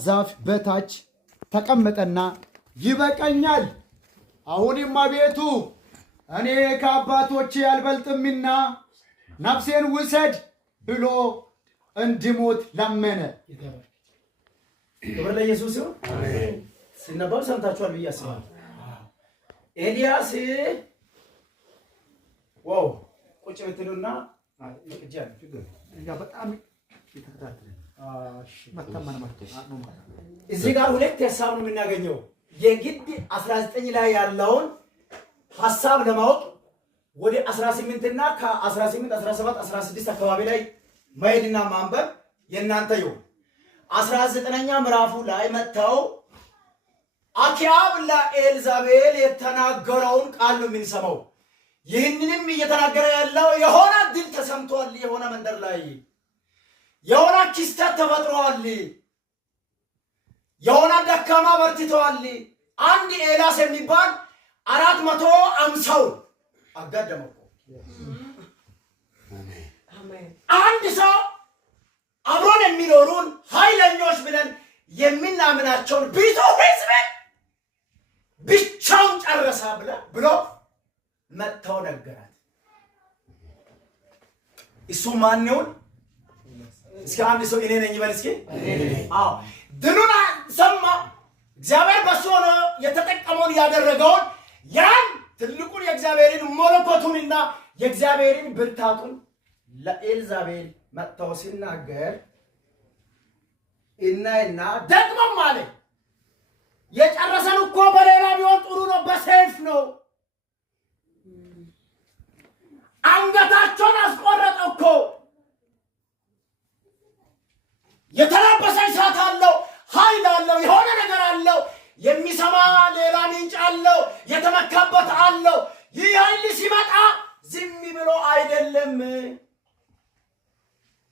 ዛፍ በታች ተቀመጠና ይበቃኛል፣ አሁንም አቤቱ እኔ ከአባቶቼ አልበልጥምና ነፍሴን ውሰድ ብሎ እንድሞት ለመነ። ክብር ለኢየሱስ ይሁን። አሜን። ሲነበብ ሰምታችኋል ብዬ አስባለሁ። ኤልያስ ዋው ቁጭ ብትሉና በጣም የተከታተለ እዚህ ጋር ሁለት ሐሳብ ነው የምናገኘው። የግድ 19 ላይ ያለውን ሐሳብ ለማወቅ ወደ 18 እና ከ18 17 16 አካባቢ ላይ መሄድና ማንበብ የናንተ ይሁን። 19ኛ ምዕራፉ ላይ መጥተው አክዓብ ለኤልዛቤል የተናገረውን ቃል ነው የምንሰማው። ይህንንም እየተናገረ ያለው የሆነ ድል ተሰምቷል፣ የሆነ መንደር ላይ የሆነ ክስተት ተፈጥሯል፣ የሆነ ደካማ በርትተዋል። አንድ ኤልያስ የሚባል 450 አጋደመው። አንድ ሰው አብሮን የሚኖሩን ኃይለኞች ብለን የምናምናቸውን ብዙ ሕዝብ ብቻውን ጨረሳ ብሎ መጥተው ነገራት። እሱ ማን ይሁን? እስኪ አንድ ሰው እኔ ነኝ ይበል እስኪ። አዎ ድሉን ሰማ። እግዚአብሔር በሱ ሆኖ የተጠቀመውን ያደረገውን ያን ትልቁን የእግዚአብሔርን መለኮቱንና የእግዚአብሔርን ብርታቱን ለኤልዛቤል መጥተው ሲናገር እናይና ደግሞም አለ የጨረሰን እኮ በሌላ ቢሆን ጥሩ ነው፣ በሰይፍ ነው። አንገታቸውን አስቆረጠ እኮ። የተላበሰ እሳት አለው፣ ኃይል አለው፣ የሆነ ነገር አለው፣ የሚሰማ ሌላ ምንጭ አለው፣ የተመካበት አለው። ይህ ኃይል ሲመጣ ዝም ብሎ አይደለም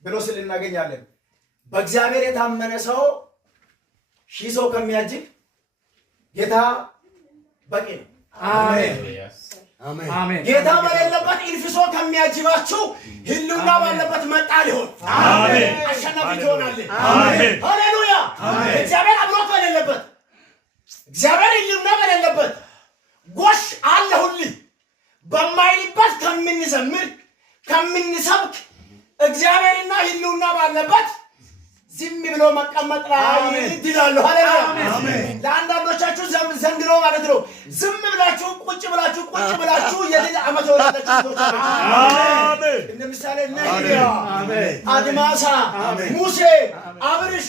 ብሎ ስል እናገኛለን። በእግዚአብሔር የታመነ ሰው ሺህ ሰው ከሚያጅብ ጌታ በቂ ነው። አሜን አሜን። ጌታ በሌለበት እልፍ ሰው ከሚያጅባችሁ ህልውና ባለበት መጣ ሊሆን አሜን፣ አሸናፊ ትሆናለህ። አሜን ሃሌሉያ። እግዚአብሔር አብሮት በሌለበት፣ እግዚአብሔር ህልውና በሌለበት ጎሽ አለሁልህ በማይልበት ከምንዘምር ከምንሰብክ እግዚአብሔርና ህልውና ባለበት ዝም ብሎ መቀመጥ ላይ ይድላሉ። ሃሌሉያ። ለአንዳንዶቻችሁ ዘንድሮ ማለት ነው ዝም ብላችሁ ቁጭ ብላችሁ የልጅ ዓመት ወላችሁ አሜን። እንደ ምሳሌ ነህምያ፣ አድማሳ፣ ሙሴ፣ አብርሽ